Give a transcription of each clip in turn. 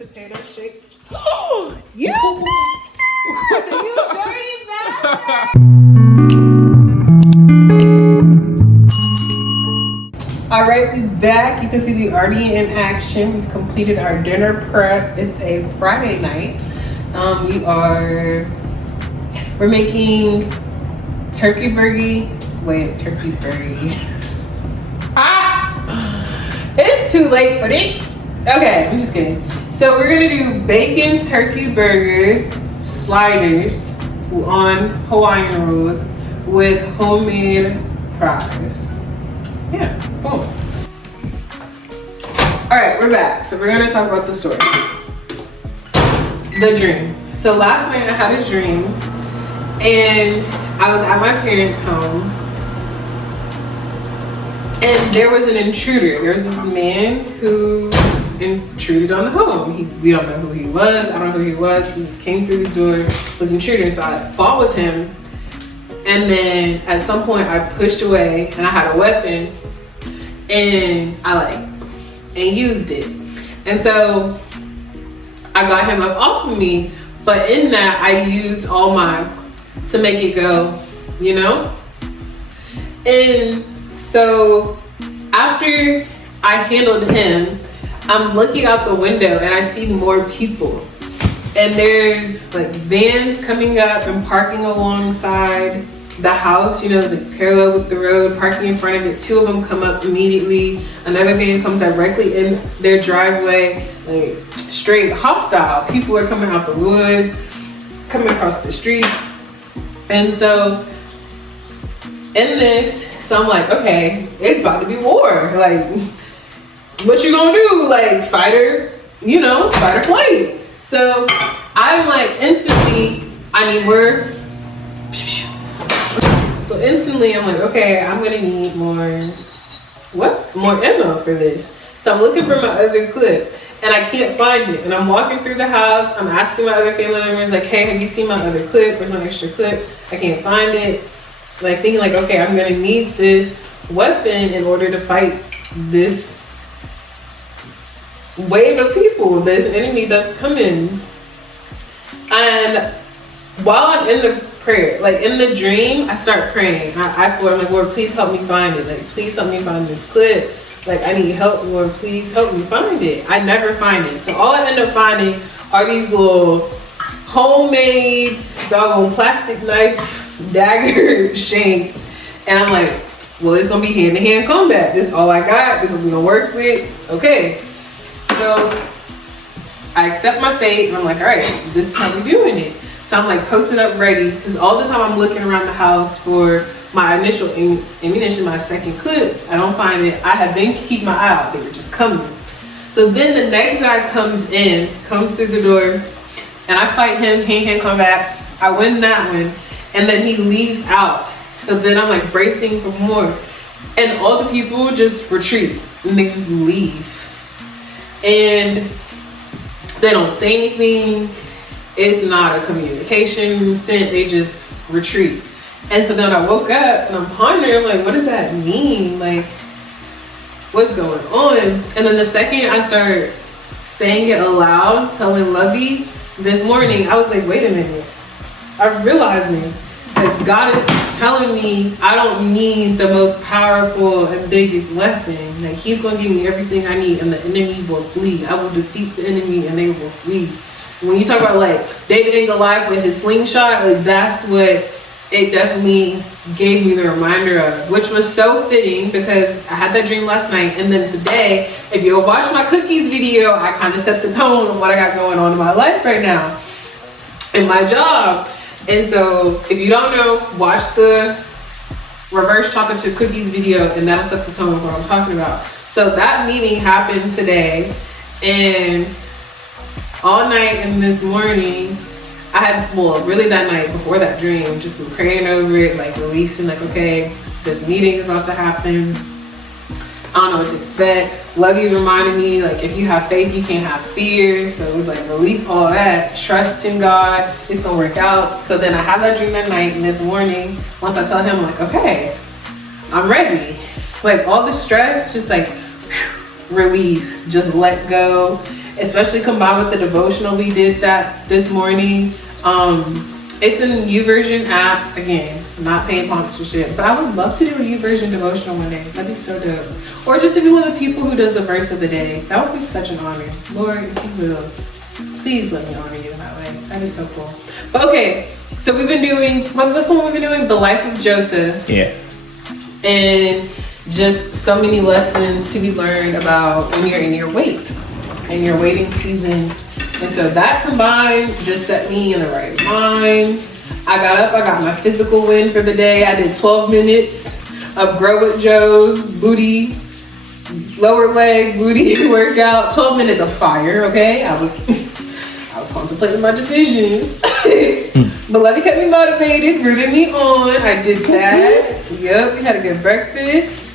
potato shake. Oh, you bastard! You dirty bastard! All right, we back. You can see the already in action. We've completed our dinner prep. It's a Friday night. We're making turkey burger. Wait, turkey burger. It's too late for this. Okay, I'm just kidding. So we're gonna do bacon turkey burger sliders on Hawaiian rolls with homemade fries. Yeah, boom. All right, we're back. So we're gonna talk about the story. The dream. So last night I had a dream and I was at my parents' home and there was an intruder. There was this man who intruded on the home. We don't know who he was. I don't know who he was. He just came through this door, was intruding. So I fought with him. And then at some point I pushed away and I had a weapon and I used it. And so I got him up off of me, but in that I used all my to make it go, you know? And so after I handled him, I'm looking out the window and I see more people. And there's like vans coming up and parking alongside the house, you know, the parallel with the road, parking in front of it. Two of them come up immediately. Another van comes directly in their driveway, like straight hostile. People are coming out the woods, coming across the street. And so in this, so I'm like, okay, it's about to be war. Like, what you gonna do? Like, fight or flight. So I'm like, instantly, I need more. So instantly I'm like, okay, I'm gonna need more ammo for this. So I'm looking for my other clip and I can't find it. And I'm walking through the house, I'm asking my other family members like, hey, have you seen my other clip? Where's my extra clip? I can't find it. Like thinking like, okay, I'm gonna need this weapon in order to fight this wave of people, this enemy that's coming. And while I'm in the prayer, like in the dream, I start praying. I ask Lord, I'm like, Lord, please help me find it. Like, please help me find this clip. Like, I need help, Lord, please help me find it. I never find it. So all I end up finding are these little homemade doggone plastic knife dagger shanks. And I'm like, well, it's gonna be hand-to-hand combat. This is all I got. This is what we're gonna work with. Okay. So I accept my fate and I'm like, all right, this is how we're doing it. So I'm like posted up ready because all the time I'm looking around the house for my initial ammunition, my second clip. I don't find it. I have been keeping my eye out. They were just coming. So then the next guy comes through the door and I fight him, hand-to-hand combat. I win that one. And then he leaves out. So then I'm like bracing for more. And all the people just retreat and they just leave. And they don't say anything. It's not a communication sent, they just retreat. And so then I woke up and I'm pondering, like, what does that mean? Like, what's going on? And then the second I start saying it aloud, telling Lovey this morning, I was like, wait a minute. I realized that God is telling me I don't need the most powerful and biggest weapon. Like, he's gonna give me everything I need and the enemy will flee. I will defeat the enemy and they will flee. When you talk about like David and Goliath with his slingshot, like that's what it definitely gave me the reminder of, which was so fitting because I had that dream last night. And then today, if you'll watch my cookies video, I kind of set the tone of what I got going on in my life right now in my job. And so if you don't know, watch the reverse chocolate chip cookies video and that'll set the tone of what I'm talking about. So that meeting happened today and all night and this morning, I had, well, really that night before that dream, just been praying over it, like releasing, like, okay, this meeting is about to happen. I don't know what to expect. Lovey's reminding me, like, if you have faith, you can't have fear. So it was like, release all that, trust in God, it's gonna work out. So then I had that dream that night and this morning, once I tell him, like, okay, I'm ready. Like all the stress, just like, release, just let go. especially combined with the devotional we did that this morning. It's an YouVersion app. Again, I'm not paying sponsorship, but I would love to do a YouVersion devotional one day. That'd be so dope. Or just to be one of the people who does the verse of the day. That would be such an honor. Lord, if you will, please let me honor you that way. That is so cool. But okay, so we've been doing, what's the one we've been doing? The Life of Joseph. Yeah. And just so many lessons to be learned about when you're in your wait and your waiting season. And so that combined just set me in the right mind. I got up, I got my physical win for the day. I did 12 minutes of Grow with Joe's booty, lower leg booty workout. 12 minutes of fire, okay? I was contemplating my decisions. But Levy kept me motivated, rooting me on. I did that. Yep, we had a good breakfast.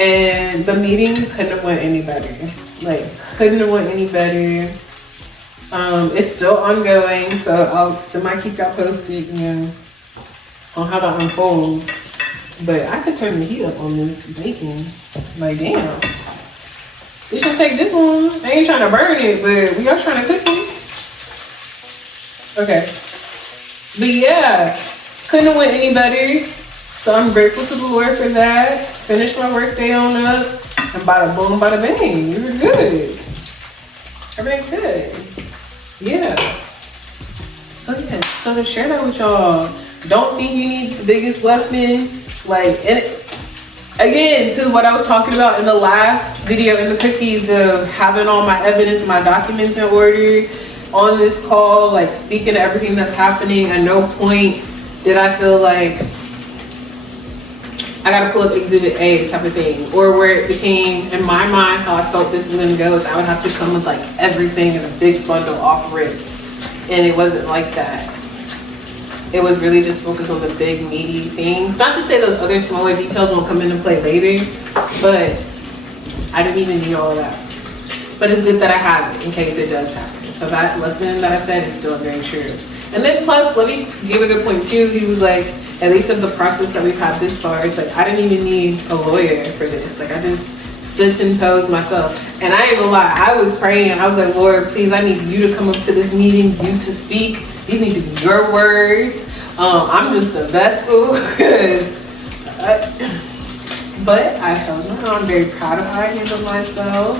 And the meeting couldn't have went any better. Like, couldn't have went any better. It's still ongoing, so I'll still might keep y'all posted, on how that unfolds. But I could turn the heat up on this bacon. Like, damn. We should take this one. I ain't trying to burn it, but we are trying to cook it. Okay. But yeah, couldn't have went any better. So I'm grateful to the Lord for that. Finished my workday on up, and bada boom, bada bang. We were good. Everything's good. Yeah. So yeah, so to share that with y'all, don't think you need the biggest weapon. Like, and again, to what I was talking about in the last video in the cookies of having all my evidence and my documents in order on this call, like speaking to everything that's happening. At no point did I feel like I gotta pull up exhibit A type of thing, or where it became, in my mind, how I felt this was gonna go is I would have to come with like everything in a big bundle off rip. And it wasn't like that. It was really just focused on the big meaty things. Not to say those other smaller details won't come into play later, but I didn't even need all of that. But it's good that I have it in case it does happen. So that lesson that I said is still very true. And then plus, let me give a good point too. He was like, at least of the process that we've had this far, it's like, I didn't even need a lawyer for this. Like, I just stood 10 toes myself. And I ain't gonna lie, I was praying. I was like, Lord, please, I need you to come up to this meeting, you to speak. These need to be your words. I'm just a vessel. But I held my own. I'm very proud of how I handled myself.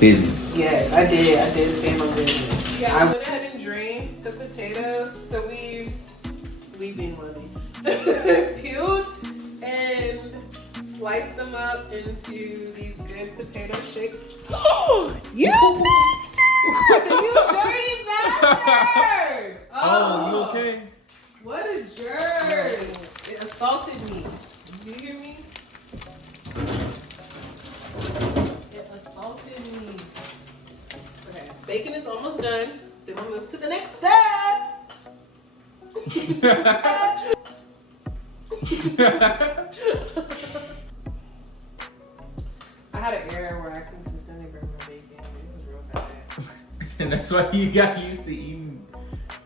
Business. Yes, I did. I did stand on business. Yeah, I went ahead and drained the potatoes. So we being money. Peeled and sliced them up into these good potato shapes. You bastard! You dirty bastard! Oh, you okay? What a jerk! It assaulted me. Do you hear me? It assaulted me. Okay, bacon is almost done. Then we'll move to the next step. I had an era where I consistently bring my bacon. It was real bad. And that's why you got used to eating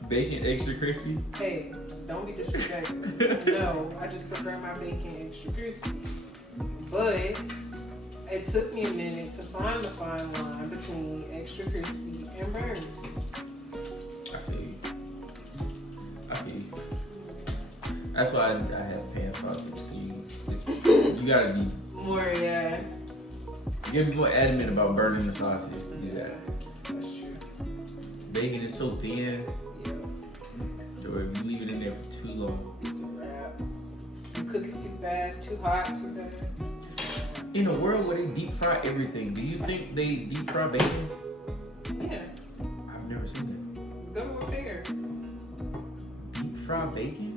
bacon extra crispy? Hey, don't be disrespectful. No, I just prefer my bacon extra crispy. But it took me a minute to find the fine line between extra crispy and burnt. I feel you. That's why I have pan sausage. You gotta be More, yeah. you gotta be more adamant about burning the sausage to do that. That's true. Bacon is so thin, Yeah. or if you leave it in there for too long. It's a wrap. You cook it too fast, too hot, too fast. In a world where they deep fry everything, do you think they deep fry bacon? Yeah. I've never seen Go to a fair. that. Deep fry bacon?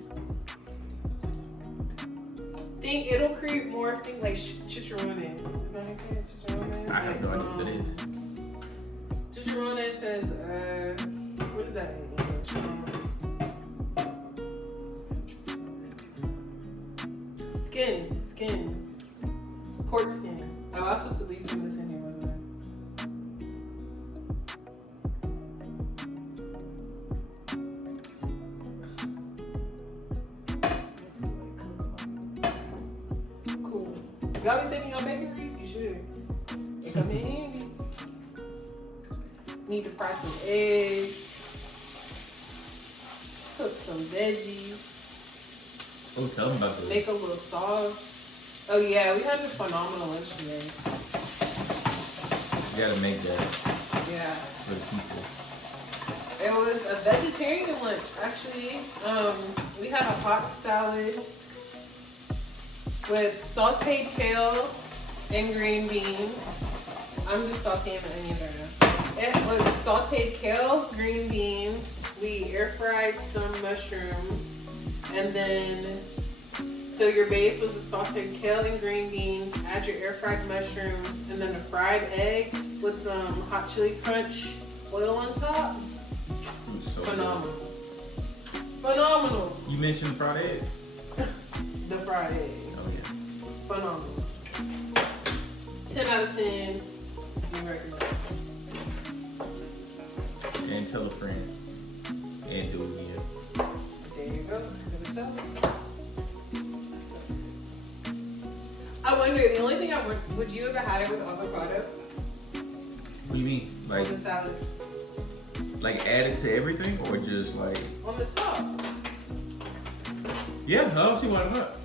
Think it'll create more of things like chicharrones. Is that how you say it? Chicharrones? I have no idea what that is. Chicharrones says, what is that in English? Skins. Pork skins. Oh, I was supposed to leave some of this in here, wasn't I? Cool. Y'all be saving y'all bacon grease? You should. It come in handy. Need to fry some eggs. Cook some veggies. Oh, tell them about this. Make a little sauce. Oh yeah, we had a phenomenal lunch today. You gotta make that Yeah. for the people. It was a vegetarian lunch, actually. We had a hot salad with sauteed kale and green beans. I'm just sauteing the onions right now. It was sauteed kale, green beans. We air fried some mushrooms. And then, so your base was the sauteed kale and green beans. Add your air fried mushrooms. And then a fried egg with some hot chili crunch oil on top. So Phenomenal. Phenomenal. You mentioned fried egg. The fried egg. Oh yeah. Phenomenal. 10 out of 10. We recommend. And tell a friend. And do it again. There you go. Good job. I wonder, the only thing would you ever had it with avocado What do you mean? on the salad? Like add it to everything, or just like? On the top. Yeah, I don't see why not.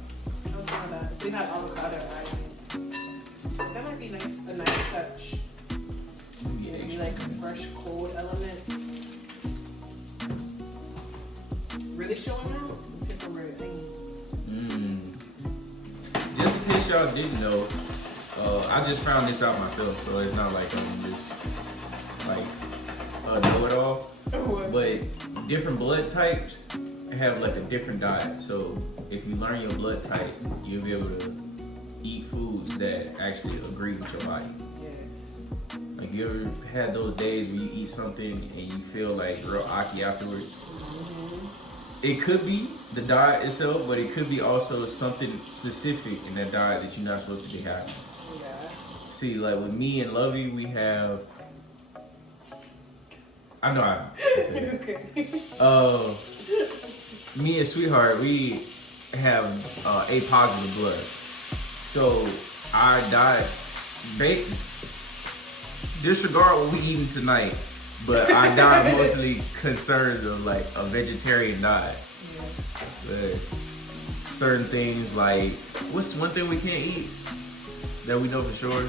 I was talking about if we had avocado, that might be nice. A nice touch. Maybe like a fresh cold element. Really showing out some peppermint onions. Just in case y'all didn't know, I just found this out myself, so it's not like I'm just like know it all. But different blood types have like a different diet. So if you learn your blood type, you'll be able to eat foods that actually agree with your body. Yes. Like you ever had those days where you eat something and you feel like real aki afterwards? It could be the diet itself, but it could be also something specific in that diet that you're not supposed to be having. Yeah. See, like with me and Lovey, we have. I know I. Okay. Me and Sweetheart, we have A positive blood, so our diet, disregard what we eating tonight, but our diet mostly concerns of like a vegetarian diet. Yeah. But certain things like, what's one thing we can't eat that we know for sure?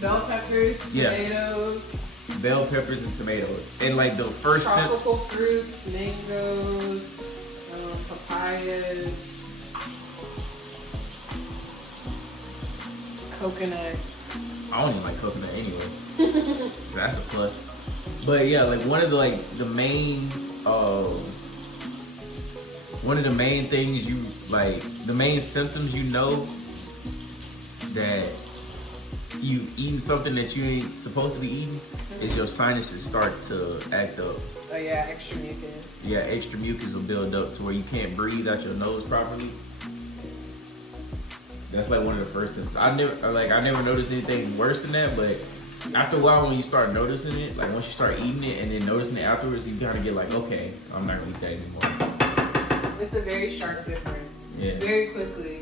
Bell peppers, Yeah. tomatoes, Bell peppers and tomatoes. And like the first tropical fruits, mangoes, papayas, coconut. I don't even like coconut anyway. So that's a plus. But yeah, like one of the main things you like, the main symptoms you know that you eating something that you ain't supposed to be eating is your sinuses start to act up. Oh yeah, extra mucus. Yeah, extra mucus will build up to where you can't breathe out your nose properly. That's like one of the first things. I never noticed anything worse than that, but after a while when you start noticing it, like once you start eating it and then noticing it afterwards, you kind of get like, okay, I'm not gonna eat that anymore. It's a very sharp difference. Yeah. Very quickly.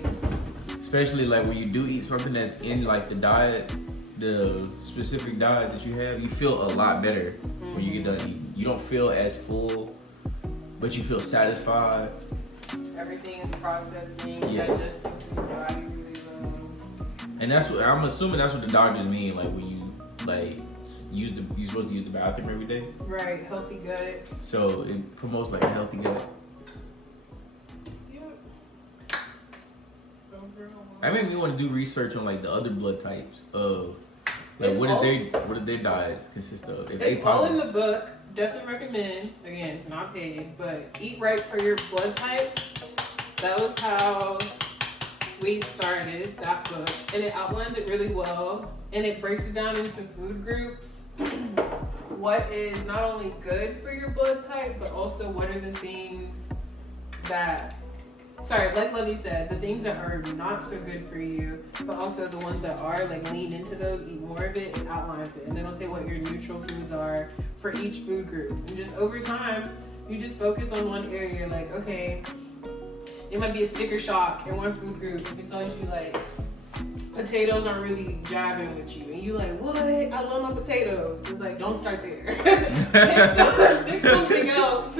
Especially like when you do eat something that's in like the diet, the specific diet that you have, you feel a lot better when you get done eating. You don't feel as full, but you feel satisfied. Everything is processing, Yeah. digesting through your body really well. And that's what I'm assuming that's what the doctors mean, like when you like you're supposed to use the bathroom every day. Right, healthy gut. So it promotes like a healthy gut. Yep. That made me want to do research on like the other blood types of like It's what all- did their diets consist of? If It's A all in positive. the book. Definitely recommend. Again, not paid, but Eat Right for Your Blood Type. That was how we started that book, and it outlines it really well, and it breaks it down into food groups. What is not only good for your blood type, but also what are the things that, like Lovey said, the things that are not so good for you, but also the ones that are, like lean into those, eat more of it, it outlines it. And then it'll say what your neutral foods are for each food group. And just over time, you just focus on one area, like, okay, it might be a sticker shock in one food group. It tells you like potatoes aren't really jiving with you, and you like, what? I love my potatoes. It's like, don't start there. Pick something else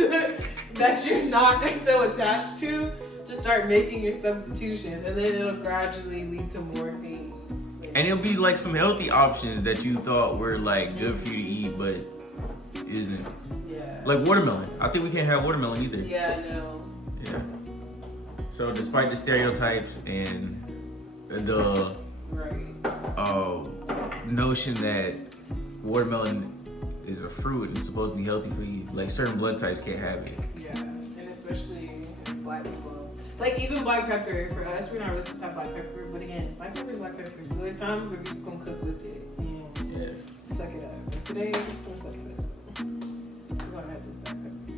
that you're not so attached to start making your substitutions, and then it'll gradually lead to more things. And it'll be like some healthy options that you thought were like good for you to eat, but isn't. Yeah. Like watermelon. I think we can't have watermelon either. Yeah, no. Yeah. So despite the stereotypes and the notion that watermelon is a fruit and it's supposed to be healthy for you, like certain blood types can't have it. Yeah, and especially black people. Like even black pepper, for us, we're not really supposed to have black pepper, but again, black pepper is black pepper. So there's times we're just gonna cook with it and suck it up. But today, we're just gonna suck it up. We're gonna have this black pepper.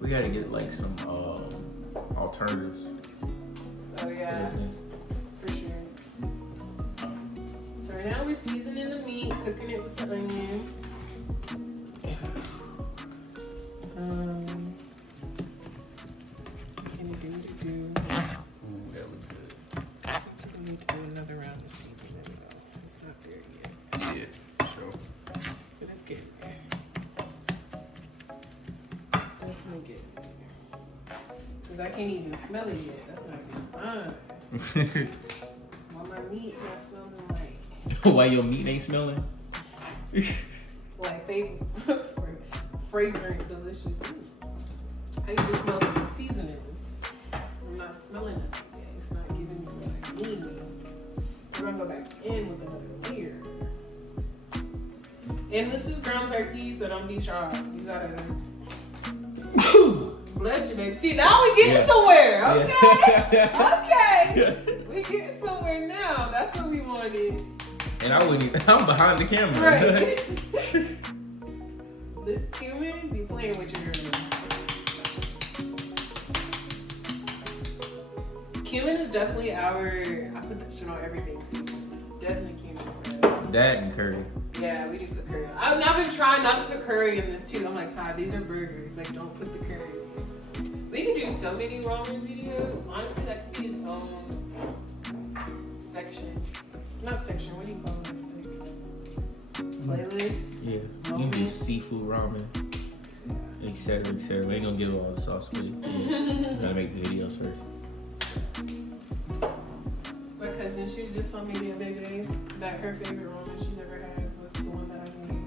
We gotta get like some alternatives. Oh yeah, for sure. So right now we're seasoning the meat, cooking it with the onions. We need to do another round of seasoning though. It's not there yet. Yeah, sure. But it's getting there. It's definitely getting there. Because I can't even smell it yet. That's not a good sign. While my meat not smelling like... Why your meat ain't smelling? like fragrant, delicious meat. I need to smell some seasoning. I'm not smelling it yet. It's not giving me what I need. We're gonna go back in with another layer. And this is ground turkey, so don't be shy. You gotta... Bless you, baby. See, now we getting somewhere. Okay. Okay. We getting somewhere now. That's what we wanted. And I wouldn't even, I'm behind the camera. Right. This cumin be playing with your girl. Cumin is definitely I put that shit on everything season. Definitely cumin for us. That and curry. Yeah, we do put curry on. I've been trying not to put curry in this too. I'm like, God, these are burgers. Like, don't put the curry in. We can do so many ramen videos. Honestly, that could be its own section. Not section, what do you call it? Like, playlist? Yeah. You can do seafood ramen, etc., etc. We ain't gonna give all the sauce, but we gotta make the videos first. My cousin, she was just telling me the other day that her favorite ramen she's ever had was the one that I made.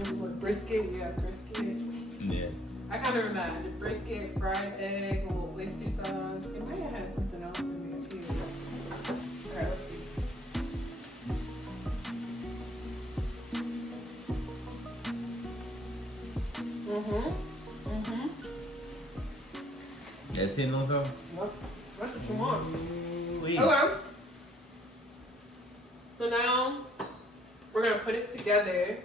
It was what, brisket? Yeah, brisket. Yeah. I kind of remember the brisket, fried egg, a little oyster sauce. It might have had something else in there too. Alright, let's see. That's hitting on something? Yep. That's what you want. Wait. Okay. So now we're gonna put it together.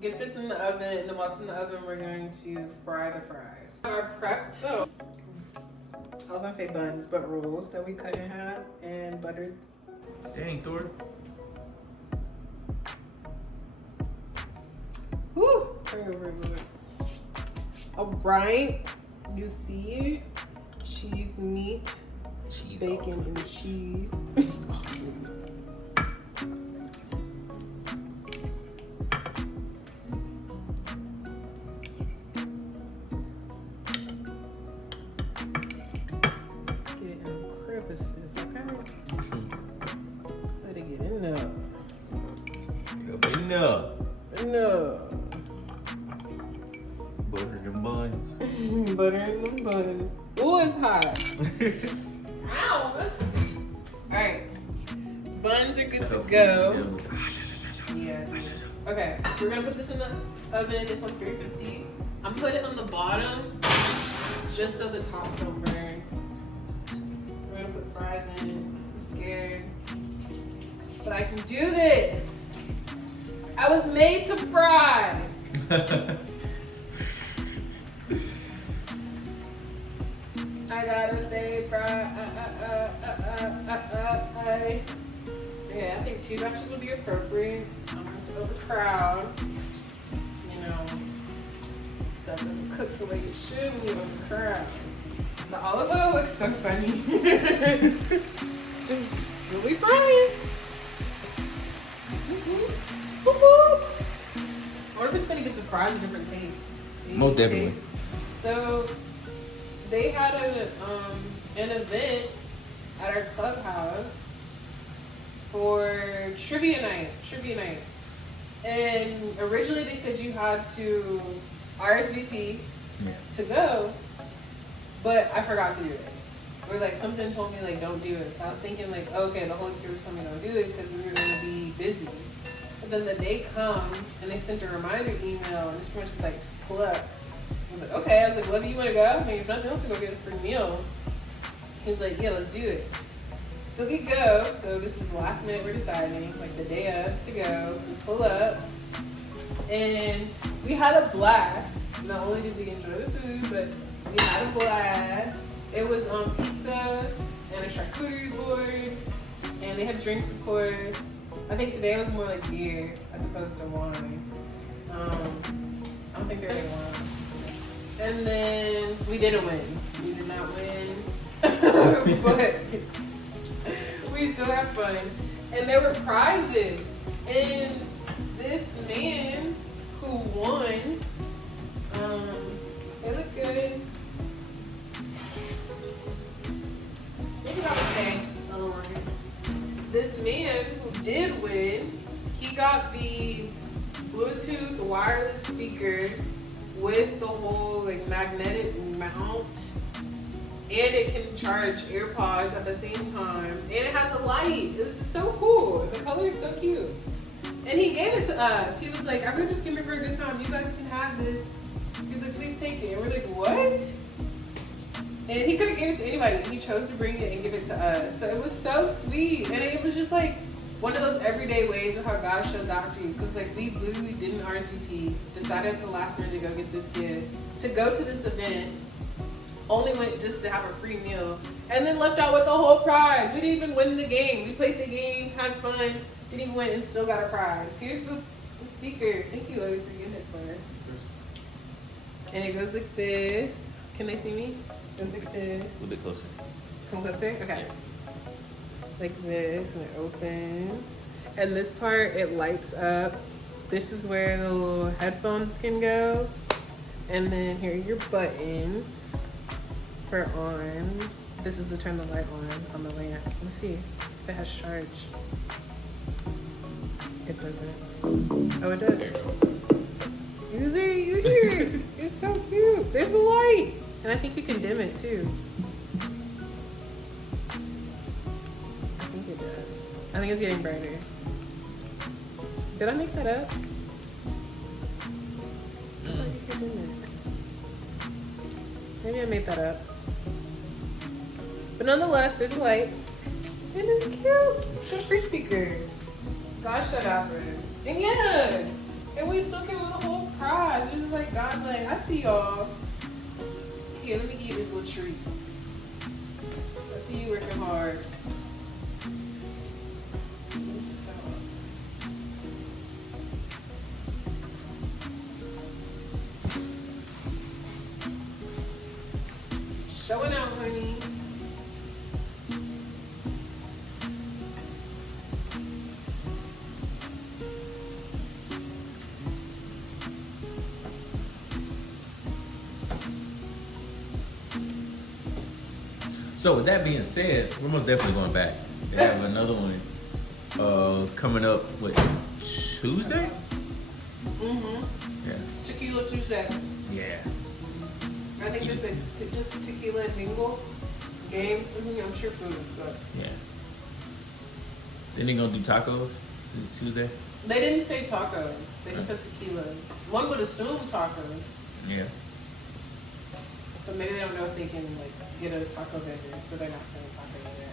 Get this in the oven, and then once in the oven, we're going to fry the fries. Our prepped, so I was gonna say buns, but rolls that we cut in half and buttered. Dang, Thor. Woo! Turn over a little bit. All right, you see it? Cheese, meat, Cheese bacon, and cheese. Butter them buns. Butter in them buns. Ooh, it's hot. Ow! Alright. Buns are good to go. Yeah. Okay, so we're gonna put this in the oven. It's on 350. I'm putting it on the bottom just so the tops don't burn. We're gonna put fries in. I'm scared. But I can do this. I was made to fry. I gotta stay fried. Yeah, I think 2 batches will be appropriate. I'm not to overcrowd. You know, stuff doesn't cook the way it should when you overcrowd. The olive oil looks so funny. It I wonder if it's gonna give the fries a different taste. Most definitely. So they had an event at our clubhouse for trivia night. And originally they said you had to RSVP to go, but I forgot to do it. Or like something told me like don't do it. So I was thinking like, okay, the Holy Spirit was telling me don't do it because we were gonna be busy. But then the day come and they sent a reminder email and it's pretty much just like just pull up. I was like, okay. I was like, well, do you want to go? I mean, if nothing else, we'll go get a free meal. He was like, yeah, let's do it. So we go. So this is the last minute we're deciding, like the day of to go. We pull up and we had a blast. Not only did we enjoy the food, but we had a blast. It was pizza and a charcuterie board, and they had drinks, of course. I think today was more like beer as opposed to wine. I don't think there was any wine. And then we didn't win. We did not win, but we still had fun. And there were prizes. And this man who won, it looked good. Maybe I would say a little longer. This man who did win, he got the Bluetooth wireless speaker with the whole like magnetic mount, and it can charge AirPods at the same time, and it has a light. It was just so cool. The color is so cute. And he gave it to us. He was like, I'm gonna just give it for a good time. You guys can have this. He's like, please take it. And we're like, what? And he could have given it to anybody. He chose to bring it and give it to us. So it was so sweet. And it was just like one of those everyday ways of how God shows out for you. Because like we literally didn't RSVP, decided at the last minute to go get this gift, to go to this event, only went just to have a free meal, and then left out with the whole prize. We didn't even win the game. We played the game, had fun, didn't even win, and still got a prize. Here's the speaker. Thank you, Lily, for getting it for us. And it goes like this. Can they see me? It goes like this. A little bit closer. Come closer? Okay. Like this, and it opens. And this part, it lights up. This is where the little headphones can go. And then here are your buttons for on. This is to turn the light on the lamp. Let's see if it has charge. It doesn't. Oh, it does. You see, you hear it. It's so cute. There's the light. And I think you can dim it too. I think it does. I think it's getting brighter. Did I make that up? I thought you could dim it. Maybe I made that up. But nonetheless, there's a light. And it's cute. Good free speaker. God shut out for it. And yeah. And we still came with a whole prize. It was just like, God, like, I see y'all. Here, let me give you this little treat. I see you working hard. This is so awesome. Showing out, honey. So with that being said, we're most definitely going back. They have another one coming up with Tuesday? Mm-hmm. Yeah. Tequila Tuesday. Yeah. I think there's like just tequila and mingle games. I'm sure food, but Yeah. Then they gonna do tacos since Tuesday? they didn't say tacos. They just said tequila. One would assume tacos, Yeah. but maybe they don't know if they can like get a taco vendor, so they're not saying taco either.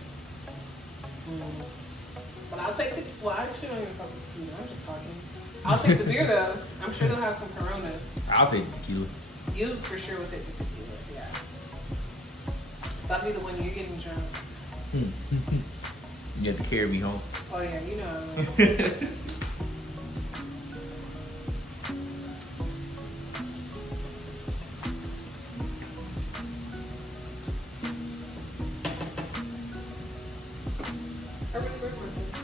But I'll take tequila. Well, I actually don't even fuck with tequila. I'm just talking. I'll take the beer though. I'm sure they'll have some Corona. I'll take tequila. You for sure will take the tequila. Yeah. That'll be the one you're getting drunk. You have to carry me home. Oh yeah, you know. I really work with it.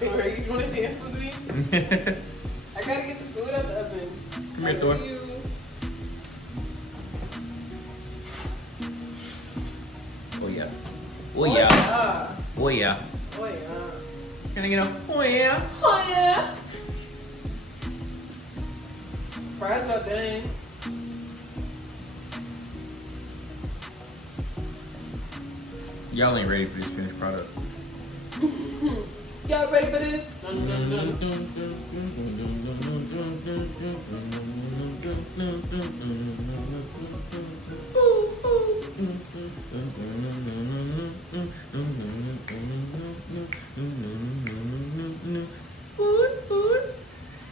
Or you want to dance with me? I gotta get the food out the oven. Come here, Thor. Oh yeah. Oh yeah. Oh yeah. Oh yeah. Can I get a oh yeah? Oh yeah. Fries not done. Y'all ain't ready for this finished product. Y'all ready for this?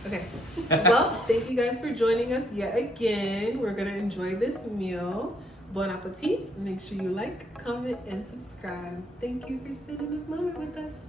Okay. Well, thank you guys for joining us yet again. We're gonna enjoy this meal. Bon appetit. Make sure you like, comment, and subscribe. Thank you for spending this moment with us.